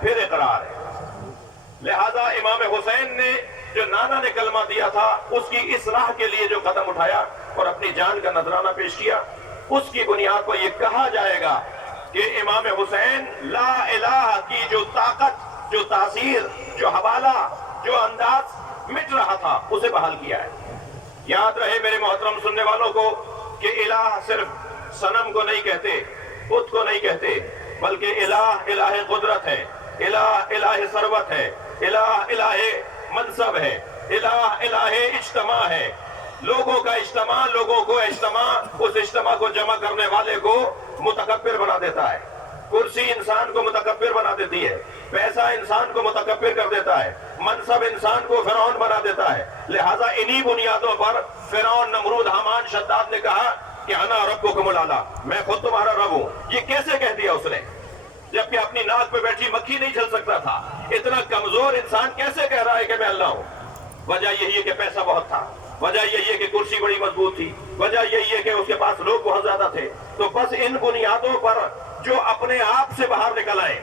پھر اقرار ہے۔ لہذا امام حسین نے جو نانا نے کلمہ دیا تھا اس کی اصلاح کے لیے جو قدم اٹھایا اور اپنی جان کا نذرانہ پیش کیا، اس کی بنیاد پر یہ کہا جائے گا کہ امام حسین لا الہ کی جو طاقت، جو تاثیر، جو حوالہ، جو انداز مٹ رہا تھا اسے بحال کیا ہے۔ یاد رہے میرے محترم سننے والوں کو کہ الہ صرف صنم کو نہیں کہتے، بت کو نہیں کہتے، بلکہ الہ الہ قدرت ہے، الہ الہ ثروت ہے، الہ الہ منصب ہے، الہ الہ اجتماع ہے۔ لوگوں کا اجتماع، لوگوں کو اجتماع، اس اجتماع کو جمع کرنے والے کو متکبر بنا دیتا ہے۔ کرسی انسان کو متکبر بنا دیتی ہے، پیسہ انسان کو متکبر کر دیتا ہے، منصب انسان کو فرعون بنا دیتا ہے۔ لہٰذا انہی بنیادوں پر فرعون، نمرود، حامان، شداد نے کہا کہ انا ربکم الاعلی، میں خود تمہارا رب ہوں۔ یہ کیسے کہہ دیا اس نے؟ جبکہ اپنی ناک پہ بیٹھی مکھی نہیں جل سکتا تھا۔ اتنا کمزور انسان کیسے کہہ رہا ہے کہ میں اللہ ہوں؟ وجہ یہی ہے کہ پیسہ بہت تھا، وجہ یہی ہے کہ کرسی بڑی مضبوط تھی، وجہ یہی ہے کہ اس کے پاس لوگ بہت زیادہ تھے۔ تو بس ان بنیادوں پر جو اپنے آپ سے باہر نکل آئے،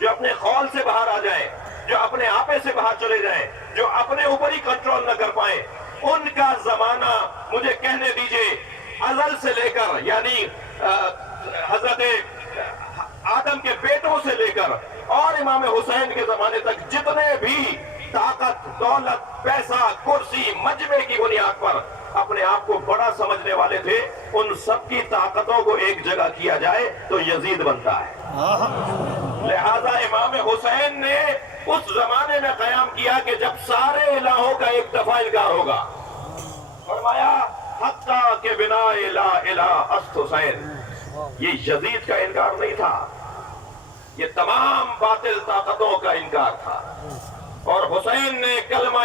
جو اپنے خول سے باہر آ جائیں، جو اپنے آپے سے باہر چلے جائیں، جو اپنے اوپر ہی کنٹرول نہ کر پائیں، ان کا زمانہ مجھے کہنے دیجئے ازل سے لے کر، یعنی حضرت آدم کے بیٹوں سے لے کر اور امام حسین کے زمانے تک جتنے بھی طاقت، دولت، پیسہ، کرسی، مجمع کی بنیاد پر اپنے آپ کو بڑا سمجھنے والے تھے، ان سب کی طاقتوں کو ایک جگہ کیا جائے تو یزید بنتا ہے۔ لہذا امام حسین نے اس زمانے میں قیام کیا کہ جب سارے الہوں کا ایک دفعہ انکار ہوگا۔ فرمایا حقا کے بنا لا الہ است حسین۔ یہ یزید کا انکار نہیں تھا، یہ تمام باطل طاقتوں کا انکار تھا۔ اور حسین نے کلمہ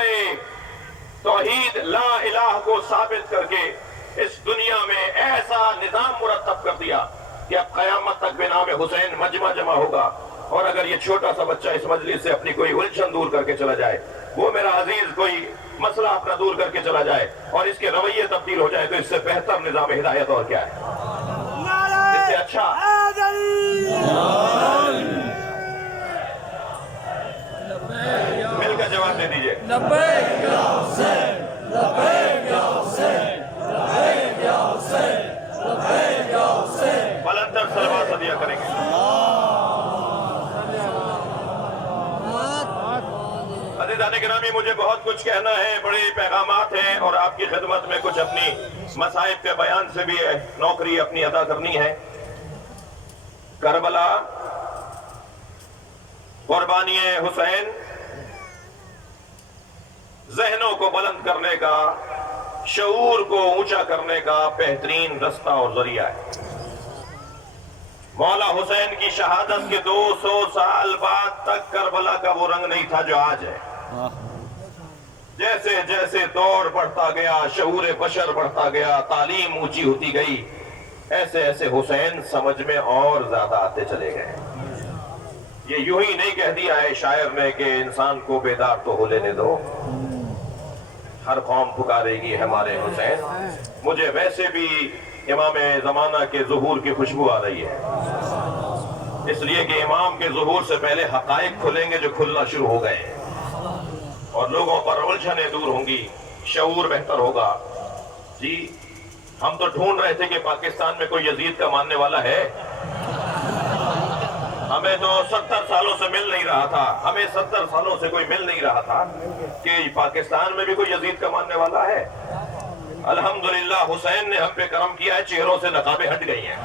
توحید لا الہ کو ثابت کر کے اس دنیا میں ایسا نظام مرتب کر دیا کہ اب قیامت تک بنام حسین مجمع جمع ہوگا۔ اور اگر یہ چھوٹا سا بچہ اس مجلس سے اپنی کوئی الجھن دور کر کے چلا جائے، وہ میرا عزیز کوئی مسئلہ اپنا دور کر کے چلا جائے اور اس کے رویے تبدیل ہو جائے، تو اس سے بہتر نظام ہدایت اور کیا ہے؟ اس سے اچھا مل کر جواب دے دیجئے۔ لبیک یا حسین، لبیک یا حسین، لبیک یا حسین، لبیک یا حسین۔ بلندر صلوات ہدیہ کریں گے۔ عزیزان گرامی، مجھے بہت کچھ کہنا ہے، بڑے پیغامات ہیں اور آپ کی خدمت میں کچھ اپنی مصائب کے بیان سے بھی نوکری اپنی ادا کرنی ہے۔ کربلا، قربانی حسین ذہنوں کو بلند کرنے کا، شعور کو اونچا کرنے کا بہترین رستہ اور ذریعہ ہے۔ مولا حسین کی شہادت کے 200 سال بعد تک کربلا کا وہ رنگ نہیں تھا جو آج ہے۔ جیسے جیسے دور بڑھتا گیا، شعور بشر بڑھتا گیا، تعلیم اونچی ہوتی گئی، ایسے ایسے حسین سمجھ میں اور زیادہ آتے چلے گئے۔ یہ یوں ہی نہیں کہہ دیا ہے شاعر نے کہ انسان کو بیدار تو ہو لینے دو، ہر قوم پکارے گی ہمارے حسین۔ مجھے ویسے بھی امام زمانہ کے ظہور کی خوشبو آ رہی ہے، اس لیے کہ امام کے ظہور سے پہلے حقائق کھلیں گے جو کھلنا شروع ہو گئے ہیں، اور لوگوں پر الجھنیں دور ہوں گی، شعور بہتر ہوگا۔ جی ہم تو ڈھونڈ رہے تھے کہ پاکستان میں کوئی یزید کا ماننے والا ہے، ہمیں تو 70 سالوں سے مل نہیں رہا تھا، ہمیں 70 سالوں سے کوئی مل نہیں رہا تھا کہ پاکستان میں بھی کوئی یزید کا ماننے والا ہے۔ الحمدللہ حسین نے ہم پہ کرم کیا ہے، چہروں سے نقابیں ہٹ گئی ہیں۔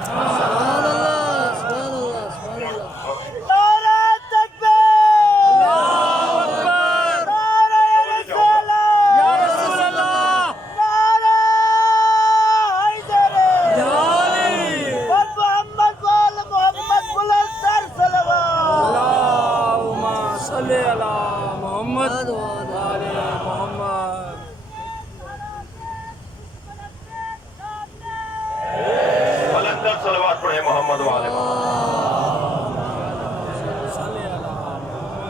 صلوات پڑھیں محمد وآل محمد۔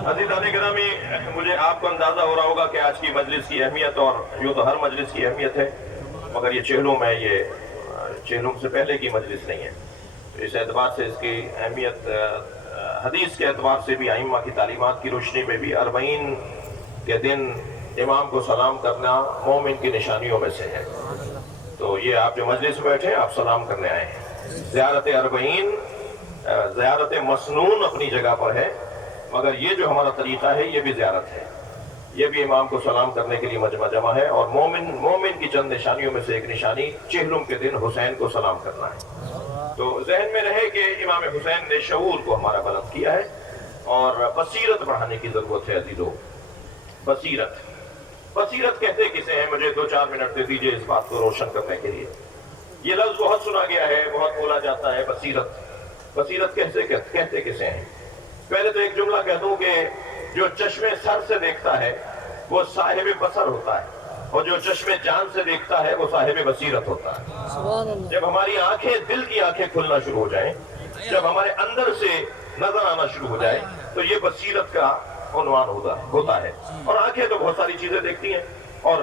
عزیزان گرامی، مجھے آپ کو اندازہ ہو رہا ہوگا کہ آج کی مجلس کی اہمیت، اور یوں تو ہر مجلس کی اہمیت ہے، مگر یہ چہلم ہے، یہ چہلم سے پہلے کی مجلس نہیں ہے، اس اعتبار سے اس کی اہمیت حدیث کے اعتبار سے بھی ائمہ کی تعلیمات کی روشنی میں بھی 40 کے دن امام کو سلام کرنا مومن کی نشانیوں میں سے ہے. تو یہ آپ جو مجلس میں بیٹھے آپ سلام کرنے آئے ہیں. زیارت 40 زیارت مسنون اپنی جگہ پر ہے، مگر یہ جو ہمارا طریقہ ہے یہ بھی زیارت ہے. یہ بھی امام کو سلام کرنے کے لیے مجمع جمع ہے، اور مومن کی چند نشانیوں میں سے ایک نشانی چہلم کے دن حسین کو سلام کرنا ہے. تو ذہن میں رہے کہ امام حسین نے شعور کو ہمارا بلند کیا ہے، اور بصیرت بڑھانے کی ضرورت ہے عزیزو. بصیرت کہتے کسے ہیں؟ مجھے 2-4 منٹ دے دیجئے اس بات کو روشن کرنے کے لیے. یہ لفظ بہت سنا گیا ہے، بہت بولا جاتا ہے. بصیرت کہتے کسے ہیں؟ پہلے تو ایک جملہ کہہ دوں کہ جو چشم سر سے دیکھتا ہے وہ صاحب بصر ہوتا ہے، اور جو چشم جان سے دیکھتا ہے وہ صاحب بصیرت ہوتا ہے. جب ہماری آنکھیں، دل کی آنکھیں کھلنا شروع ہو جائیں، جب ہمارے اندر سے نظر آنا شروع ہو جائے، تو یہ بصیرت کا عنوان ہوتا ہے. اور آنکھیں تو بہت ساری چیزیں دیکھتی ہیں، اور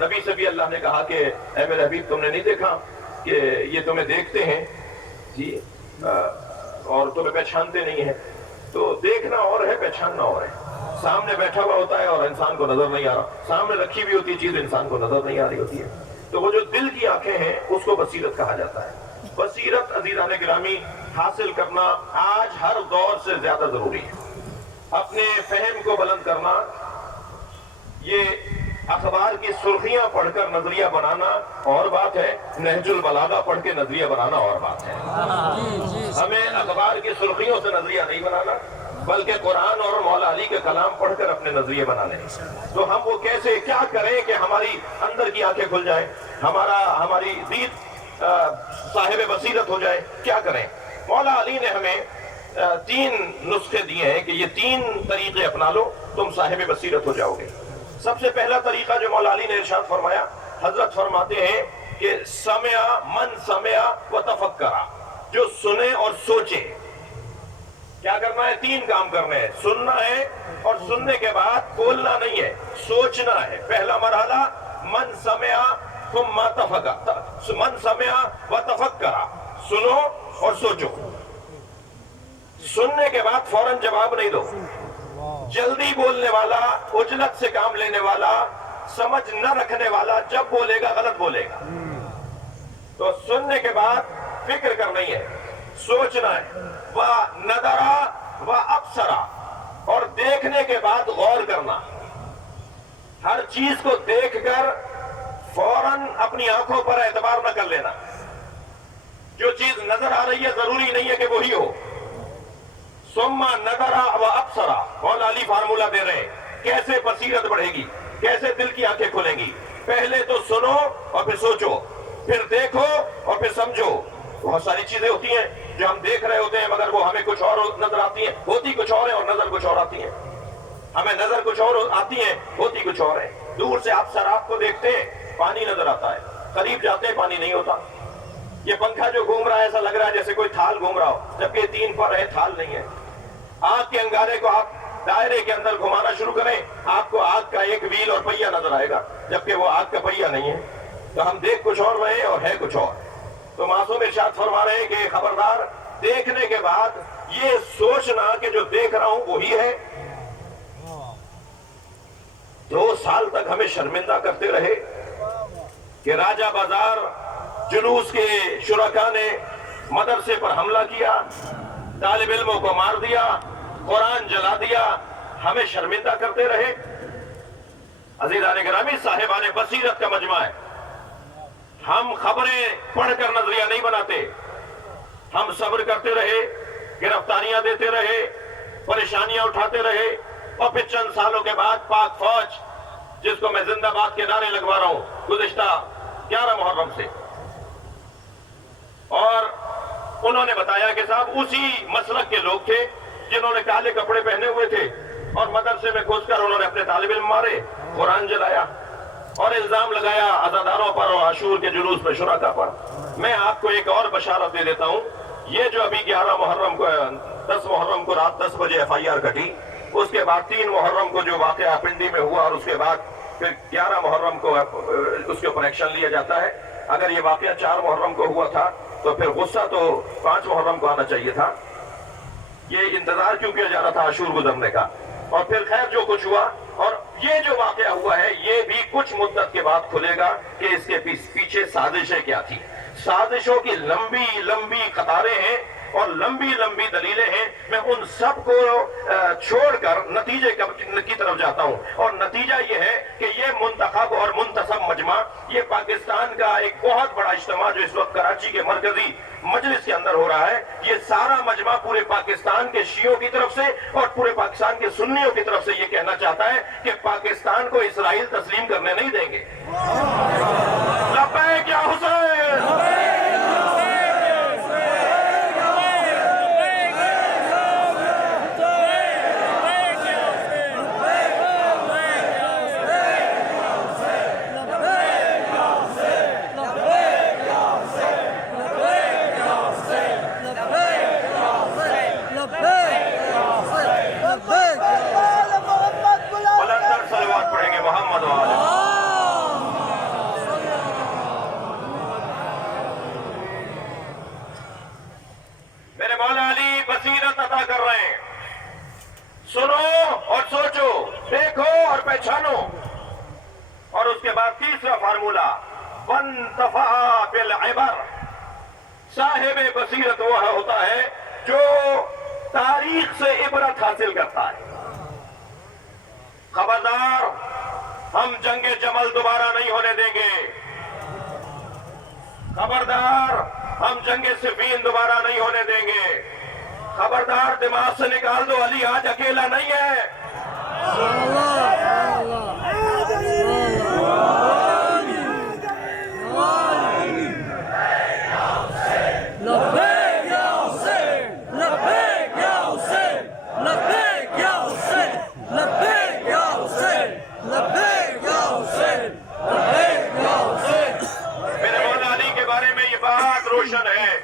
نبی سے بھی اللہ نے کہا کہ اے میرے حبیب تم نے نہیں دیکھا کہ یہ تمہیں دیکھتے ہیں جی اور تمہیں پہچانتے نہیں ہیں. تو دیکھنا اور ہے، پہچاننا اور ہے. سامنے بیٹھا ہوا ہوتا ہے اور انسان کو نظر نہیں آ رہا، سامنے رکھی ہوئی ہوتی چیز انسان کو نظر نہیں آ رہی ہوتی ہے. تو وہ جو دل کی آنکھیں ہیں اس کو بصیرت کہا جاتا ہے. بصیرت عزیزان گرامی حاصل کرنا آج ہر دور سے زیادہ ضروری ہے. اپنے فہم کو بلند کرنا، یہ اخبار کی سرخیاں پڑھ کر نظریہ بنانا اور بات ہے، نہج البلاغہ پڑھ کے نظریہ بنانا اور بات ہے. ہمیں اخبار کی سرخیوں سے نظریہ نہیں بنانا، بلکہ قرآن اور مولا علی کے کلام پڑھ کر اپنے نظریے بنا لیں. تو ہم وہ کیسے کیا کریں کہ ہماری اندر کی آنکھیں کھل جائیں، ہماری دید صاحب بصیرت ہو جائے؟ کیا کریں؟ مولا علی نے ہمیں 3 نسخے دیے ہیں کہ یہ 3 طریقے اپنا لو، تم صاحب بصیرت ہو جاؤ گے. سب سے پہلا طریقہ جو مولا علی نے ارشاد فرمایا، حضرت فرماتے ہیں کہ سمع من سمع و تفکرا، جو سنے اور سوچے. کیا کرنا ہے؟ 3 کام کرنے ہیں. سننا ہے، اور سننے کے بعد بولنا نہیں ہے، سوچنا ہے. پہلا مرحلہ من سمع ثم تفکر، من سمع و تفکرا، سنو اور سوچو. سننے کے بعد فوراً جواب نہیں دو. جلدی بولنے والا، عجلت سے کام لینے والا، سمجھ نہ رکھنے والا جب بولے گا غلط بولے گا. تو سننے کے بعد فکر کرنی ہے، سوچنا ہے. وَنَظَرَ وَأَبْصَرَ، اور دیکھنے کے بعد غور کرنا. ہر چیز کو دیکھ کر فوراً اپنی آنکھوں پر اعتبار نہ کر لینا. جو چیز نظر آ رہی ہے ضروری نہیں ہے کہ وہی ہو. ثُمَّ نَظَرَ وَأَبْصَرَ، مولا علی فارمولہ دے رہے ہیں کیسے بصیرت بڑھے گی، کیسے دل کی آنکھیں کھلیں گی. پہلے تو سنو اور پھر سوچو، پھر دیکھو اور پھر سمجھو. بہت ساری چیزیں ہوتی ہیں جو ہم دیکھ رہے ہوتے ہیں مگر وہ ہمیں کچھ اور نظر آتی ہیں، ہوتی کچھ اور ہے، اور نظر کچھ اور آتی ہے. ہمیں نظر کچھ اور آتی ہے، ہوتی کچھ اور ہے. دور سے آپ سراب کو دیکھتے ہیں، پانی نظر آتا ہے، قریب جاتے ہیں پانی نہیں ہوتا. یہ پنکھا جو گھوم رہا ہے ایسا لگ رہا ہے جیسے کوئی تھال گھوم رہا ہو، جبکہ 3 پر ہے، تھال نہیں ہے. آگ کے انگارے کو آپ دائرے کے اندر گھمانا شروع کریں، آپ کو آگ کا ایک ویل اور پہیہ نظر آئے گا، جبکہ وہ آگ کا پہیہ نہیں ہے. تو ہم دیکھ کچھ اور رہے اور ہے کچھ اور. تو معصوم ارشاد فرما رہے ہیں کہ خبردار، دیکھنے کے بعد یہ سوچنا کہ جو دیکھ رہا ہوں وہی ہے. 2 سال تک ہمیں شرمندہ کرتے رہے کہ راجہ بازار جلوس کے شرکا نے مدرسے پر حملہ کیا، طالب علموں کو مار دیا، قرآن جلا دیا. ہمیں شرمندہ کرتے رہے. عزیزان گرامی، صاحبان بصیرت کا مجمع ہے. ہم خبریں پڑھ کر نظریہ نہیں بناتے. ہم صبر کرتے رہے، گرفتاریاں دیتے رہے، پریشانیاں اٹھاتے رہے، اور پھر چند سالوں کے بعد پاک فوج، جس کو میں زندہ باد کے نعرے لگوا رہا ہوں گزشتہ 11 محرم سے، اور انہوں نے بتایا کہ صاحب اسی مسلک کے لوگ تھے جنہوں نے کالے کپڑے پہنے ہوئے تھے، اور مدرسے میں گھس کر انہوں نے اپنے طالب علم مارے، قرآن جلایا، اور الزام لگایا عزاداروں پر اور عاشور کے جلوس میں شرکا پر. میں آپ کو ایک اور بشارت دے دیتا ہوں. یہ جو ابھی 11 محرم کو 10 محرم کو رات 10 بجے FIR کٹی، اس کے بعد 3 محرم کو جو واقعہ پنڈی میں ہوا، اور اس کے بعد پھر 11 محرم کو اس کے اوپر ایکشن لیا جاتا ہے. اگر یہ واقعہ 4 محرم کو ہوا تھا تو پھر غصہ تو 5 محرم کو آنا چاہیے تھا. یہ انتظار کیوں کیا جا رہا تھا عاشور گزرنے کا؟ اور پھر خیر جو کچھ ہوا، اور یہ جو واقعہ ہوا ہے یہ بھی کچھ مدت کے بعد کھلے گا کہ اس کے پیچھے سازشیں کیا تھی۔ سازشوں کی لمبی لمبی قطاریں ہیں اور لمبی لمبی دلیلیں ہیں۔ میں ان سب کو چھوڑ کر نتیجے کی طرف جاتا ہوں، اور نتیجہ یہ ہے کہ یہ منتخب اور منتصب مجمع، یہ پاکستان کا ایک بہت بڑا اجتماع جو اس وقت کراچی کے مرکزی مجلس کے اندر ہو رہا ہے، یہ سارا مجمع پورے پاکستان کے شیعوں کی طرف سے اور پورے پاکستان کے سنیوں کی طرف سے یہ کہنا چاہتا ہے کہ پاکستان کو اسرائیل تسلیم کرنے نہیں دیں گے۔ لبیک یا حسین! میرے مولا علی بصیرت عطا کر رہے ہیں، سنو اور سوچو، دیکھو اور پہچانو۔ اور اس کے بعد تیسرا فارمولہ، وانتفع بالعبر۔ صاحب بصیرت وہ ہوتا ہے جو تاریخ سے عبرت حاصل کرتا ہے۔ خبردار، ہم جنگ جمل دوبارہ نہیں ہونے دیں گے۔ خبردار، ہم جنگ صفین دوبارہ نہیں ہونے دیں گے۔ خبردار، دماغ سے نکال دو، علی آج اکیلا نہیں ہے۔ روشن ہے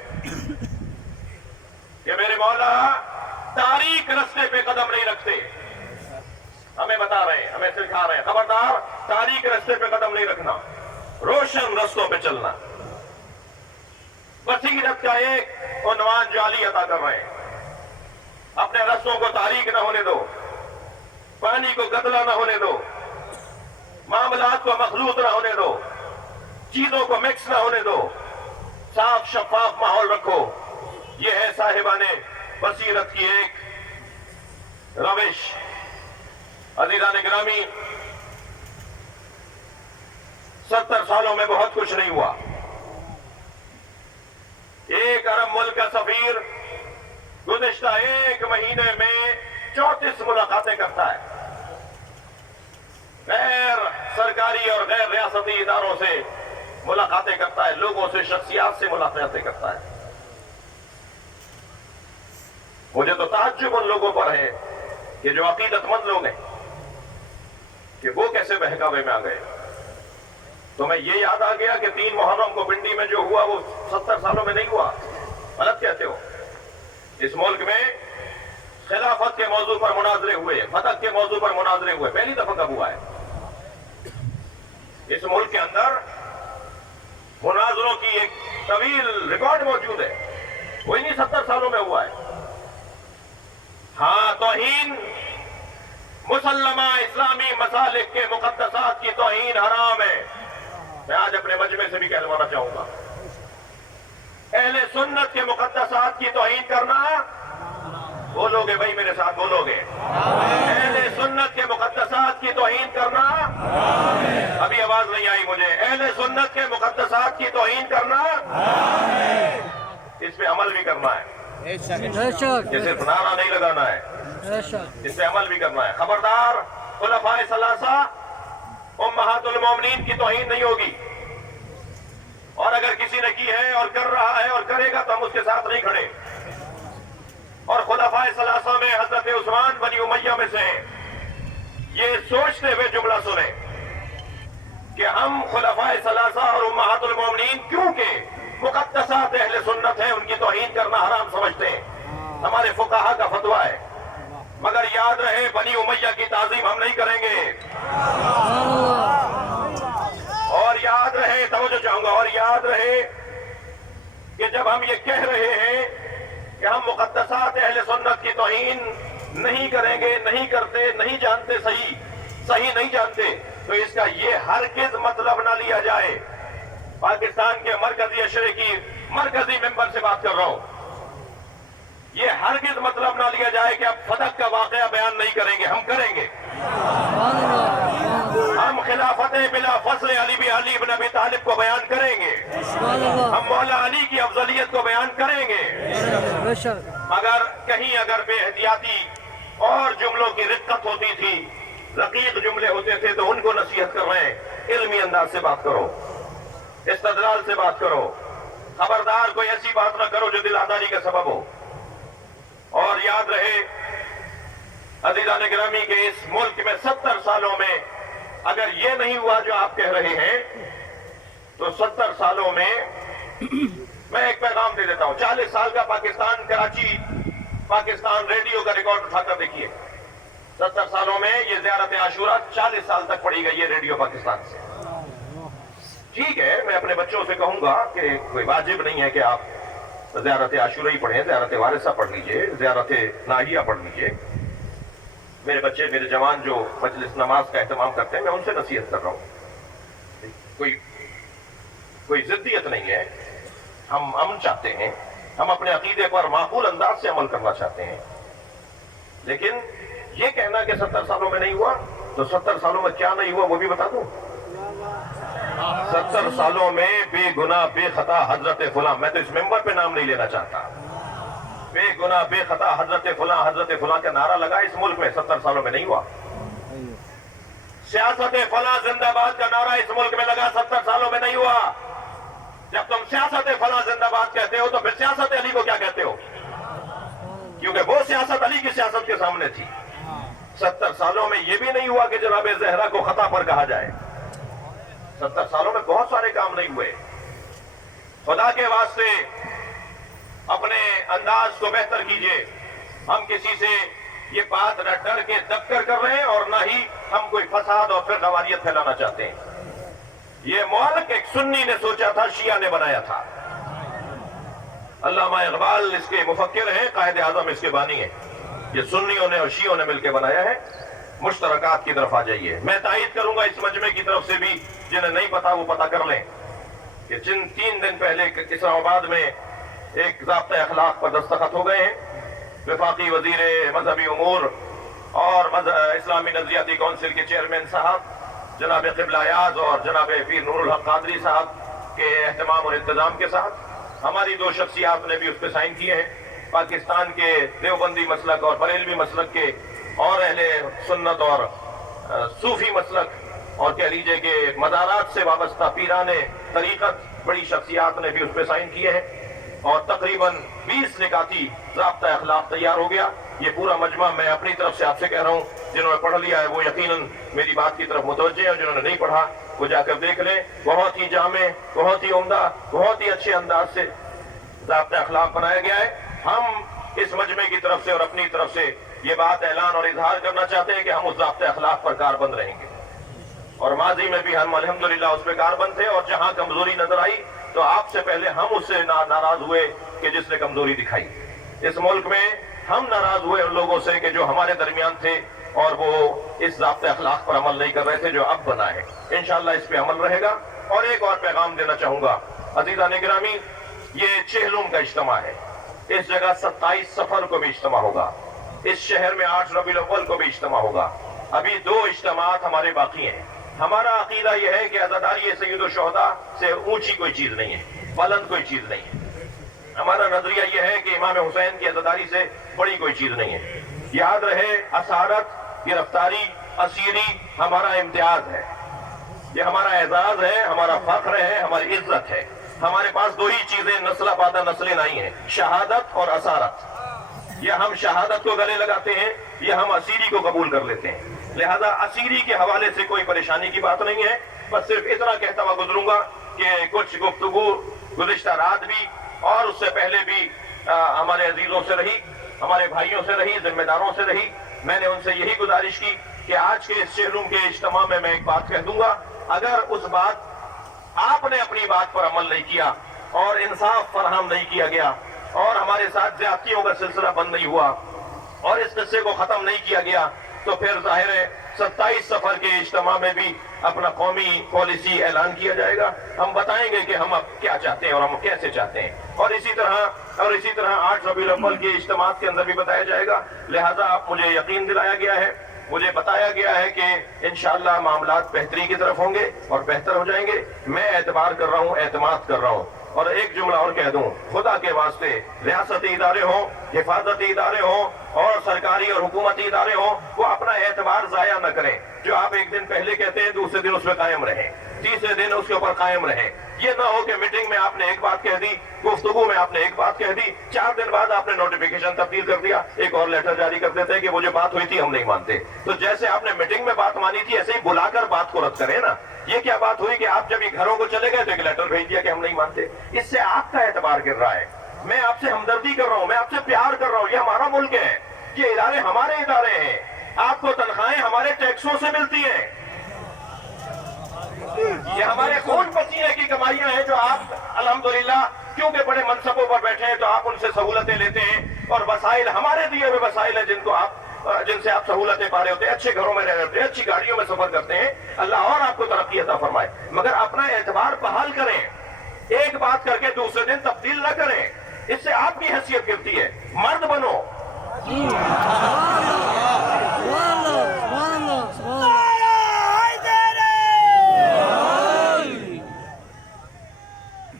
کہ میرے مولا تاریک رستے پہ قدم نہیں رکھتے، ہمیں بتا رہے ہیں، ہمیں سکھا رہے ہیں، خبردار تاریک رستے پہ قدم نہیں رکھنا، روشن رستوں پہ چلنا۔ بصیرت کا ایک عنوان جعلی عطا کر رہے ہیں، اپنے رستوں کو تاریک نہ ہونے دو، پانی کو گدلا نہ ہونے دو، معاملات کو مخلوط نہ ہونے دو، چیزوں کو مکس نہ ہونے دو، صاف شفاف ماحول رکھو۔ یہ ہے صاحبان بصیرت کی ایک روش۔ عزیزان گرامی، 70 سالوں میں بہت کچھ نہیں ہوا۔ ایک عرب ملک کا سفیر گزشتہ ایک مہینے میں 34 ملاقاتیں کرتا ہے، غیر سرکاری اور غیر ریاستی اداروں سے ملاقاتیں کرتا ہے، لوگوں سے، شخصیات سے ملاقاتیں کرتا ہے۔ مجھے تو تعجب ان لوگوں پر ہے کہ جو عقیدت مند لوگ ہیں کہ وہ کیسے بہکاوے میں آ گئے۔ تو میں یہ یاد آ گیا کہ 3 محرم کو پنڈی میں جو ہوا وہ 70 سالوں میں نہیں ہوا۔ غلط کہتے ہو۔ اس ملک میں خلافت کے موضوع پر مناظرے ہوئے، فتح کے موضوع پر مناظرے ہوئے، پہلی دفعہ کب ہوا ہے؟ اس ملک کے اندر مناظروں کی ایک طویل ریکارڈ موجود ہے، وہی نہیں 70 سالوں میں ہوا ہے۔ ہاں، توہین مسلمہ اسلامی مسالک کے مقدسات کی توہین حرام ہے۔ میں آج اپنے مجمع سے بھی کہلوانا چاہوں گا، اہل سنت کے مقدسات کی توہین کرنا، بولو گے بھائی میرے ساتھ، بولو گے؟ اہل سنت کے مقدسات کی توہین کرنا، ابھی آواز نہیں آئی مجھے، اہل سنت کے مقدسات کی توہین کرنا، اس پہ عمل بھی کرنا ہے، یہ صرف نعرہ نہیں لگانا ہے، اس پہ عمل بھی کرنا ہے۔ خبردار، خلفائے ثلاثہ امہات المومنین کی توہین نہیں ہوگی، اور اگر کسی نے کی ہے اور کر رہا ہے اور کرے گا تو ہم اس کے ساتھ نہیں کھڑے۔ اور خلفائے ثلاثہ میں حضرت عثمان بنی امیہ میں سے ہیں، یہ سوچتے ہوئے جملہ سنیں کہ ہم خلفائے ثلاثہ اور امہات المومنین کیونکہ مقدسات اہل سنت ہیں ان کی توہین کرنا حرام سمجھتے ہیں، ہمارے فقہا کا فتویٰ ہے، مگر یاد رہے بنی امیہ کی تعظیم ہم نہیں کریں گے۔ اور یاد رہے، توجہ چاہوں گا، اور یاد رہے کہ جب ہم یہ کہہ رہے ہیں کہ ہم مقدسات اہل سنت کی توہین نہیں کریں گے، نہیں کرتے، نہیں جانتے، صحیح نہیں جانتے، تو اس کا یہ ہرگز مطلب نہ لیا جائے. پاکستان کے مرکزی اشرے کی مرکزی ممبر سے بات کر رہا ہوں، یہ ہرگز مطلب نہ لیا جائے کہ اب فتح کا واقعہ بیان نہیں کریں گے. ہم کریں گے. ہم خلافت بلا فصل علی بن ابی طالب کو بیان کریں گے. ہم مولا علی کی افضلیت کو بیان کریں گے. اگر بے احتیاطی اور جملوں کی رقت ہوتی تھی، رقیق جملے ہوتے تھے، تو ان کو نصیحت کر رہے ہیں، علمی انداز سے بات کرو، استدلال سے بات کرو. خبردار کوئی ایسی بات نہ کرو جو دل آزاری کا سبب ہو. اور یاد رہے عزیزان گرامی کہ اس ملک میں 70 سالوں میں اگر یہ نہیں ہوا جو آپ کہہ رہے ہیں، تو 70 سالوں میں میں ایک پیغام دے دیتا ہوں. 40 سال کا پاکستان کراچی پاکستان ریڈیو کا ریکارڈ اٹھا کر دیکھیے. 70 سالوں میں یہ زیارت عاشورہ 40 سال تک پڑھی گئی ہے ریڈیو پاکستان سے. ٹھیک ہے، میں اپنے بچوں سے کہوں گا کہ کوئی واجب نہیں ہے کہ آپ زیارت عاشورہ ہی پڑھیں، زیارت وارثہ پڑھ لیجئے، زیارت ناہیہ پڑھ لیجئے. میرے بچے، میرے جوان جو مجلس نماز کا اہتمام کرتے ہیں، میں ان سے نصیحت کر رہا ہوں. کوئی ضدیت نہیں ہے. ہم امن چاہتے ہیں، ہم اپنے عقیدے پر معقول انداز سے عمل کرنا چاہتے ہیں. لیکن یہ کہنا کہ 70 سالوں میں نہیں ہوا، تو 70 سالوں میں کیا نہیں ہوا وہ بھی بتا دوں. 70 سالوں میں بے گناہ بے خطا حضرت فلاں، میں تو اس ممبر پہ نام نہیں لینا چاہتا، بے گناہ بے خطا حضرت فلاں کا نعرہ لگا اس ملک میں 70 سالوں میں نہیں ہوا. سیاست فلاں زندہ باد کا نعرہ اس ملک میں لگا 70 سالوں میں نہیں ہوا. جب تم سیاست فلاں زندہ باد کہتے ہو تو پھر سیاست علی کو کیا کہتے ہو؟ کیونکہ وہ سیاست علی کی سیاست کے سامنے تھی. 70 سالوں میں یہ بھی نہیں ہوا کہ جناب زہرا کو خطا پر کہا جائے. 70 سالوں میں بہت سارے کام نہیں ہوئے. خدا کے واسطے اپنے انداز کو بہتر کیجئے. ہم کسی سے یہ بات نہ ڈر کے دب کر رہے ہیں، اور نہ ہی ہم کوئی فساد اور پھر غواریت پھیلانا چاہتے ہیں. یہ ملک ایک سنی نے سوچا تھا، شیعہ نے بنایا تھا. علامہ اقبال اس کے مفکر ہیں، قائد اعظم اس کے بانی ہیں. یہ سنیوں نے اور شیعوں نے مل کے بنایا ہے. مشترکات کی طرف آ جائیے. میں تائید کروں گا اس مجمع کی طرف سے بھی، جنہیں نہیں پتا وہ پتا کر لیں، کہ جن 3 دن پہلے اسلام آباد میں ایک ضابطۂ اخلاق پر دستخط ہو گئے ہیں، وفاقی وزیر مذہبی امور اور اسلامی نظریاتی کونسل کے چیئرمین صاحب جناب قبلہ ایاز اور جناب پیر نور الحق قادری صاحب کے اہتمام اور انتظام کے ساتھ ہماری 2 شخصیات نے بھی اس پہ سائن کیے ہیں. پاکستان کے دیوبندی مسلک اور بریلوی مسلک کے اور اہل سنت اور صوفی مسلک اور کہہ لیجئے کہ مدارات سے وابستہ پیران طریقت بڑی شخصیات نے بھی اس پہ سائن کیے ہیں، اور تقریباً 20 نکاتی ضابطہ اخلاق تیار ہو گیا. یہ پورا مجمع میں اپنی طرف سے آپ سے کہہ رہا ہوں، جنہوں نے پڑھ لیا ہے وہ یقیناً میری بات کی طرف متوجہ ہیں، اور جنہوں نے نہیں پڑھا وہ جا کر دیکھ لیں. بہت ہی جامع، بہت ہی عمدہ، بہت ہی اچھے انداز سے ضابطہ اخلاق بنایا گیا ہے. ہم اس مجمع کی طرف سے اور اپنی طرف سے یہ بات اعلان اور اظہار کرنا چاہتے ہیں کہ ہم اس ضابطۂ اخلاق پر کاربند رہیں گے، اور ماضی میں بھی ہم الحمدللہ اس پہ کاربند تھے. اور جہاں کمزوری نظر آئی تو آپ سے پہلے ہم اس سے ناراض ہوئے کہ جس نے کمزوری دکھائی. اس ملک میں ہم ناراض ہوئے ان لوگوں سے کہ جو ہمارے درمیان تھے اور وہ اس ضابطۂ اخلاق پر عمل نہیں کر رہے تھے جو اب بنا ہے. انشاءاللہ اس پہ عمل رہے گا. اور ایک اور پیغام دینا چاہوں گا عزیزان گرامی، یہ چہلم کا اجتماع ہے. اس جگہ 27 صفر کو بھی اجتماع ہوگا. اس شہر میں 8 ربیع الاول کو بھی اجتماع ہوگا. ابھی 2 اجتماعات ہمارے باقی ہیں. ہمارا عقیدہ یہ ہے کہ عزاداری سید الشہداء سے اونچی کوئی چیز نہیں ہے، بلند کوئی چیز نہیں ہے. ہمارا نظریہ یہ ہے کہ امام حسین کی عزاداری سے بڑی کوئی چیز نہیں ہے. یاد رہے، اسارت، گرفتاری، اسیری ہمارا امتیاز ہے، یہ ہمارا اعزاز ہے، ہمارا فخر ہے، ہماری عزت ہے. ہمارے پاس 2 ہی چیزیں نسل پادہ نسلیں نہیں ہیں، شہادت اور اسارت. یا ہم شہادت کو گلے لگاتے ہیں یا ہم اسیری کو قبول کر لیتے ہیں. لہذا اسیری کے حوالے سے کوئی پریشانی کی بات نہیں ہے. بس صرف اتنا کہتا ہوا گزروں گا کہ کچھ گفتگو گزشتہ رات بھی اور اس سے پہلے بھی ہمارے عزیزوں سے رہی، ہمارے بھائیوں سے رہی، ذمہ داروں سے رہی. میں نے ان سے یہی گزارش کی کہ آج کے اس چہلم کے اجتماع میں ایک بات کہہ دوں گا. اگر اس بات آپ نے اپنی بات پر عمل نہیں کیا اور انصاف فراہم نہیں کیا گیا اور ہمارے ساتھ زیادتیوں کا سلسلہ بند نہیں ہوا اور اس قصے کو ختم نہیں کیا گیا تو پھر ظاہر ہے 27 سفر کے اجتماع میں بھی اپنا قومی پالیسی اعلان کیا جائے گا. ہم بتائیں گے کہ ہم اب کیا چاہتے ہیں اور ہم کیسے چاہتے ہیں, اور اسی طرح 8 ربیع الاول کے اجتماعات کے اندر بھی بتایا جائے گا. لہذا مجھے یقین دلایا گیا ہے, مجھے بتایا گیا ہے کہ انشاءاللہ معاملات بہتری کی طرف ہوں گے اور بہتر ہو جائیں گے. میں اعتبار کر رہا ہوں, اعتماد کر رہا ہوں. اور ایک جملہ اور کہہ دوں, خدا کے واسطے ریاستی ادارے ہوں, حفاظتی ادارے ہوں اور سرکاری اور حکومتی ادارے ہوں, وہ اپنا اعتبار ضائع نہ کریں. جو آپ ایک دن پہلے کہتے ہیں دوسرے دن اس میں قائم رہیں, تیسرے دن اس کے اوپر قائم رہیں. یہ نہ ہو کہ میٹنگ میں آپ نے ایک بات کہہ دی, گفتگو میں آپ نے ایک بات کہہ دی, 4 دن بعد آپ نے نوٹیفیکیشن تبدیل کر دیا, ایک اور لیٹر جاری کر دیتے ہیں کہ وہ جو بات ہوئی تھی ہم نہیں مانتے. تو جیسے آپ نے میٹنگ میں بات مانی تھی ایسے ہی بلا کر بات کو رد کریں نا. یہ کیا بات ہوئی کہ آپ جب یہ گھروں کو چلے گئے تو ایک لیٹر بھیج دیا کہ ہم نہیں مانتے. اس سے آپ کا اعتبار گر رہا ہے. میں آپ سے ہمدردی کر رہا ہوں, میں آپ سے پیار کر رہا ہوں. یہ ہمارا ملک ہے, یہ ادارے ہمارے ادارے ہیں. آپ کو تنخواہیں ہمارے ٹیکسوں سے ملتی ہیں, یہ ہمارے خون پسینے کی کمائیاں ہیں جو آپ الحمدللہ کیونکہ بڑے منصبوں پر بیٹھے ہیں تو آپ ان سے سہولتیں لیتے ہیں, اور وسائل ہمارے دیے ہوئے وسائل ہیں جن سے آپ سہولتیں پا رہے ہوتے ہیں, اچھے گھروں میں رہ رہے ہوتے ہیں, اچھی گاڑیوں میں سفر کرتے ہیں. اللہ اور آپ کو ترقی عطا فرمائے, مگر اپنا اعتبار بحال کریں. ایک بات کر کے دوسرے دن تبدیل نہ کریں, اس سے آپ کی حیثیت گرتی ہے. مرد بنو.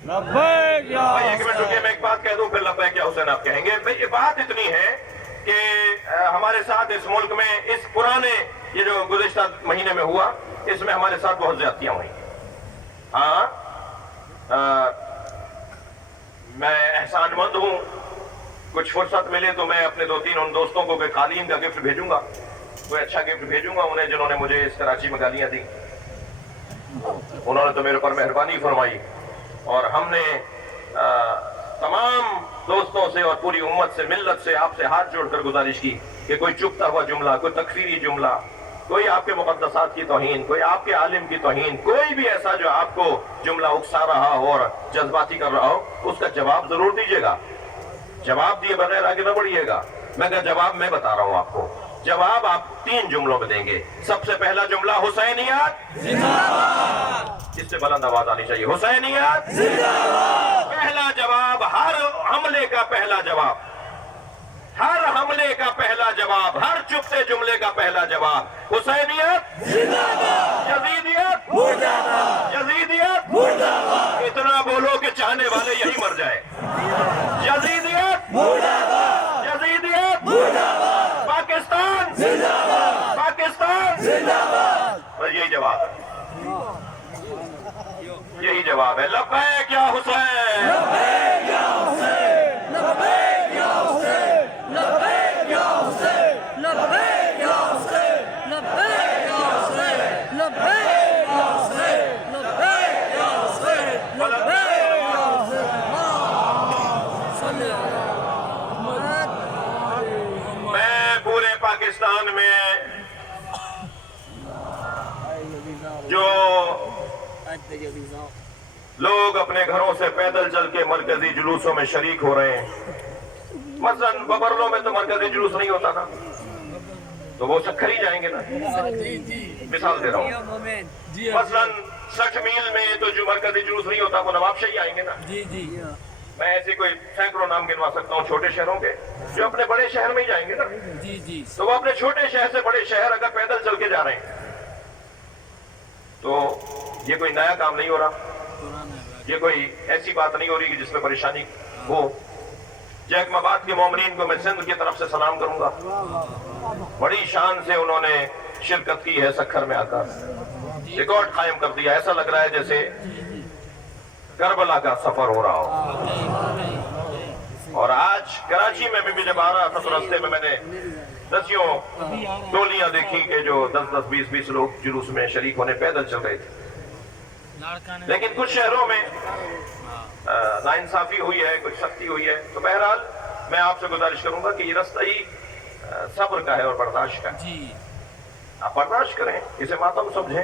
ایک منٹ رکیے, میں ایک بات کہہ دوں پھر لبیک یا حسین آپ کہیں گے. یہ بات اتنی ہے کہ ہمارے ساتھ اس ملک میں اس پرانے یہ جو گزشتہ مہینے میں ہوا, اس میں ہمارے ساتھ بہت زیادتیاں ہوئی. ہاں, میں احسان مند ہوں. کچھ فرصت ملے تو میں اپنے 2-3 ان دوستوں کو قالین کا گفٹ بھیجوں گا, کوئی اچھا گفٹ بھیجوں گا انہیں جنہوں نے مجھے اس کراچی میں گالیاں دی. انہوں نے تو میرے پر مہربانی فرمائی, اور ہم نے تمام دوستوں سے اور پوری امت سے, ملت سے, آپ سے ہاتھ جوڑ کر گزارش کی کہ کوئی چپتا ہوا جملہ, کوئی تکفیری جملہ, کوئی آپ کے مقدسات کی توہین, کوئی آپ کے عالم کی توہین, کوئی بھی ایسا جو آپ کو جملہ اکسا رہا ہو اور جذباتی کر رہا ہو, اس کا جواب ضرور دیجیے گا. جواب دیے بغیر آگے نہ بڑھیے گا. میں کہا جواب میں بتا رہا ہوں آپ کو. جواب آپ 3 جملوں میں دیں گے. سب سے پہلا جملہ حسینیت زندہ باد. اس سے بلند آواز آنی چاہیے. حسینیت زندہ باد. پہلا جواب, ہر حملے کا پہلا جواب, ہر حملے کا پہلا جواب, ہر چپتے جملے کا پہلا جواب, حسینیت زندہ باد. یزیدیت مردہ باد. یزیدیت مردہ باد. اتنا بولو کہ چاہنے والے یہی مر جائے. یزیدیت مردہ باد. یزیدیت مردہ باد. پاکستان زندہ باد. پاکستان زندہ باد. بس یہی جواب ہے, یہی جواب ہے. لبیک یا حسین, لبیک یا حسین, لبیک یا حسین, لبیک یا حسین, لبیک یا حسین, لبیک یا حسین, لبیک یا حسین, لبیک یا حسین, لبیک یا حسین. میں پورے پاکستان میں جو لوگ اپنے گھروں سے پیدل چل کے مرکزی جلوسوں میں شریک ہو رہے ہیں, مثلاً ببرلوں میں تو مرکزی جلوس نہیں ہوتا نا, تو وہ سکھر ہی جائیں گے نا. مثال دے رہا ہوں, مثلاً 60 میل میں تو جو مرکزی جلوس نہیں ہوتا وہ نواب شاہی آئیں گے نا. میں ایسے کوئی سینکڑوں نام گنوا سکتا ہوں چھوٹے شہروں کے جو اپنے بڑے شہر میں ہی جائیں گے نا. تو وہ اپنے چھوٹے شہر سے بڑے شہر اگر پیدل چل کے جا رہے ہیں تو یہ کوئی نیا کام نہیں ہو رہا, یہ کوئی ایسی بات نہیں ہو رہی کہ جس میں پریشانی ہو. جیک مباد کے مومنین کو میں سندھ کی طرف سے سلام کروں گا. بڑی شان سے انہوں نے شرکت کی ہے سکھر میں آ کر, ریکارڈ قائم کر دیا. ایسا لگ رہا ہے جیسے کربلا کا سفر ہو رہا ہو. اور آج کراچی میں بھی جب آ رہا تھا تو رستے میں میں نے دسیوں ٹولیاں دیکھی کہ جو 10-10, 20-20 لوگ جلوس میں شریک ہونے پیدل چل رہے تھے. لیکن کچھ شہروں میں ناانصافی ہوئی ہے, کچھ سختی ہوئی ہے. تو بہرحال میں آپ سے گزارش کروں گا کہ یہ رستہ ہی صبر کا ہے اور برداشت کا ہے. آپ برداشت کریں, اسے ماتم سمجھیں.